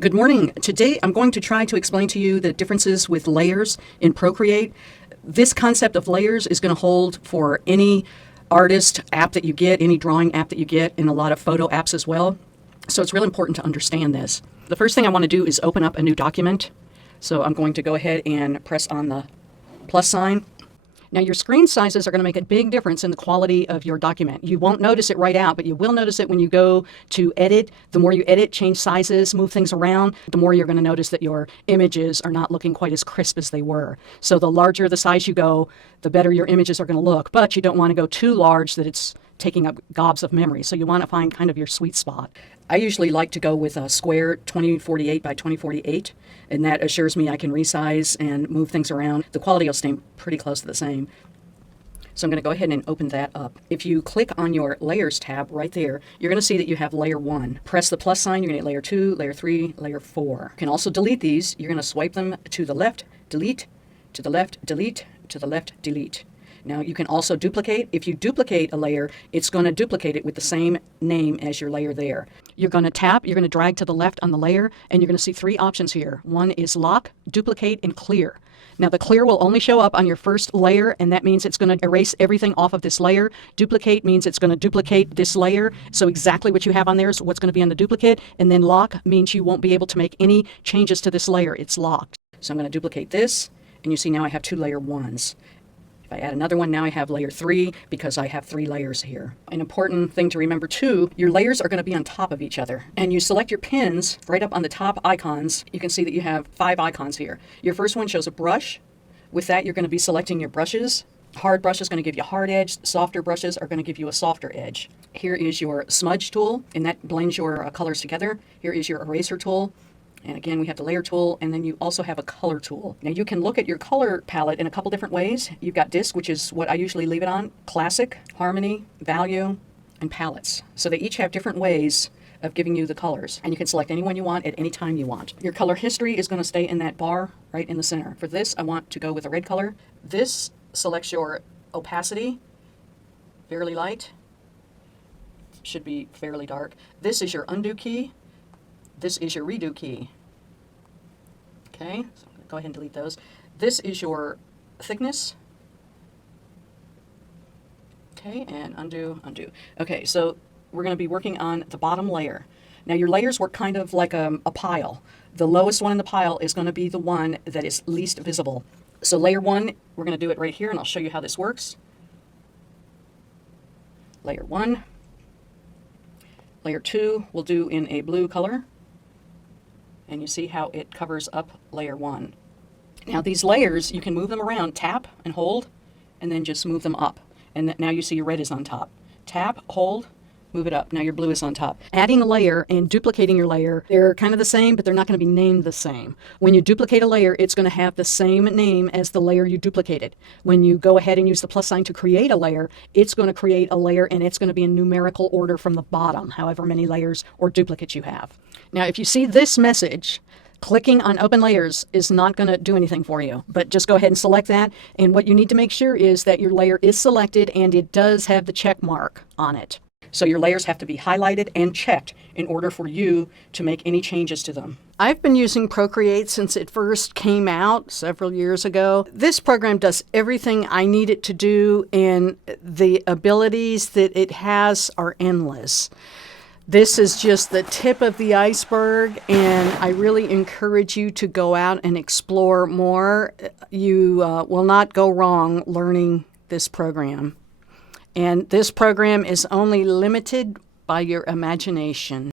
Good morning. Today I'm going to try to explain to you the differences with layers in Procreate. This concept of layers is going to hold for any artist app that you get, any drawing app that you get, and a lot of photo apps as well. So it's really important to understand this. The first thing I want to do is open up a new document. So I'm going to go ahead and press on the plus sign. Now your screen sizes are going to make a big difference in the quality of your document. You won't notice it right out, but you will notice it when you go to edit. The more you edit, change sizes, move things around, the more you're going to notice that your images are not looking quite as crisp as they were. So the larger the size you go, the better your images are going to look, but you don't want to go too large that it's taking up gobs of memory. So you want to find kind of your sweet spot. I usually like to go with a square 2048 by 2048, and that assures me I can resize and move things around. The quality will stay pretty close to the same. So I'm going to go ahead and open that up. If you click on your Layers tab right there, you're going to see that you have Layer 1. Press the plus sign, you're going to get Layer 2, Layer 3, Layer 4. You can also delete these. You're going to swipe them to the left, delete, to the left, delete, to the left, delete. Now you can also duplicate. If you duplicate a layer, it's going to duplicate it with the same name as your layer there. You're going to tap, you're going to drag to the left on the layer, and you're going to see three options here. One is lock, duplicate, and clear. Now the clear will only show up on your first layer, and that means it's going to erase everything off of this layer. Duplicate means it's going to duplicate this layer, so exactly what you have on there is what's going to be on the duplicate, and then lock means you won't be able to make any changes to this layer. It's locked. So I'm going to duplicate this, and you see now I have two layer 1s. If I add another one, now I have layer 3 because I have 3 layers here. An important thing to remember too, your layers are going to be on top of each other. And you select your pins right up on the top icons. You can see that you have 5 icons here. Your first one shows a brush. With that, you're going to be selecting your brushes. Hard brush is going to give you a hard edge. Softer brushes are going to give you a softer edge. Here is your smudge tool, and that blends your colors together. Here is your eraser tool. And again, we have the layer tool, and then you also have a color tool. Now you can look at your color palette in a couple different ways. You've got disc, which is what I usually leave it on, classic, harmony, value, and palettes. So they each have different ways of giving you the colors, and you can select any one you want at any time you want. Your color history is going to stay in that bar right in the center. For this, I want to go with a red color. This selects your opacity, fairly light, should be fairly dark. This is your undo key. This is your redo key. Okay, so I'm going to go ahead and delete those. This is your thickness. Okay, and undo, undo. Okay, so we're going to be working on the bottom layer. Now your layers work kind of like a pile. The lowest one in the pile is going to be the one that is least visible. So layer 1, we're going to do it right here, and I'll show you how this works. Layer 1. Layer 2 we'll do in a blue color. And you see how it covers up layer 1. Now these layers, you can move them around, tap and hold, and then just move them up. And now you see your red is on top. Tap, hold, move it up. Now your blue is on top. Adding a layer and duplicating your layer, they're kind of the same, but they're not going to be named the same. When you duplicate a layer, it's going to have the same name as the layer you duplicated. When you go ahead and use the plus sign to create a layer, it's going to create a layer, and it's going to be in numerical order from the bottom, however many layers or duplicates you have. Now, if you see this message, clicking on Open Layers is not going to do anything for you, but just go ahead and select that. And what you need to make sure is that your layer is selected and it does have the check mark on it. So your layers have to be highlighted and checked in order for you to make any changes to them. I've been using Procreate since it first came out several years ago. This program does everything I need it to do, and the abilities that it has are endless. This is just the tip of the iceberg, and I really encourage you to go out and explore more. You will not go wrong learning this program. And this program is only limited by your imagination.